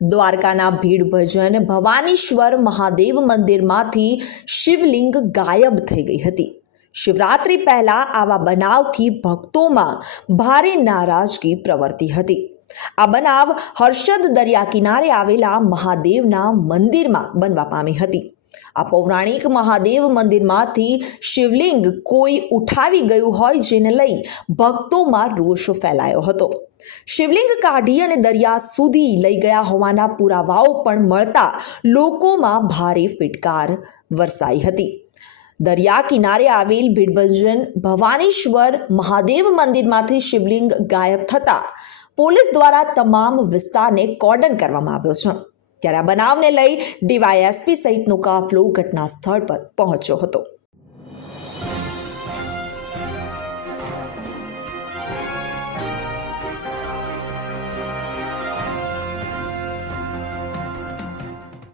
દ્વારકાના ભીડ ભજન, ભવાનીશ્વર મહાદેવ મંદિરમાંથી શિવલિંગ ગાયબ થઈ ગઈ હતી. શિવરાત્રી પહેલા આવા બનાવથી ભક્તોમાં ભારે નારાજગી પ્રવર્તી હતી. આ બનાવ હર્ષદ દરિયા કિનારે આવેલા મહાદેવના મંદિરમાં બનવા પામી હતી. આ પૌરાણિક મહાદેવ મંદિરમાંથી શિવલિંગ કોઈ ઉઠાવી ગયું હોય જેને લઈ ભક્તોમાં રોષ ફેલાયો હતો. શિવલિંગ કાઢી અને દરિયા સુધી લઈ ગયા હોવાના પુરાવાઓ પણ મળતા લોકોમાં ભારે ફિટકાર વરસાઈ હતી. દરિયા કિનારે આવેલ ભીડભજન ભવાનીશ્વર મહાદેવ મંદિરમાંથી શિવલિંગ ગાયબ થતા પોલીસ દ્વારા તમામ વિસ્તારને કોર્ડન કરવામાં આવ્યો છે. ત્યારે આ બનાવને લઈ ડીવાયએસપી સહિતનો કાફલો ઘટના સ્થળ પર પહોંચ્યો હતો.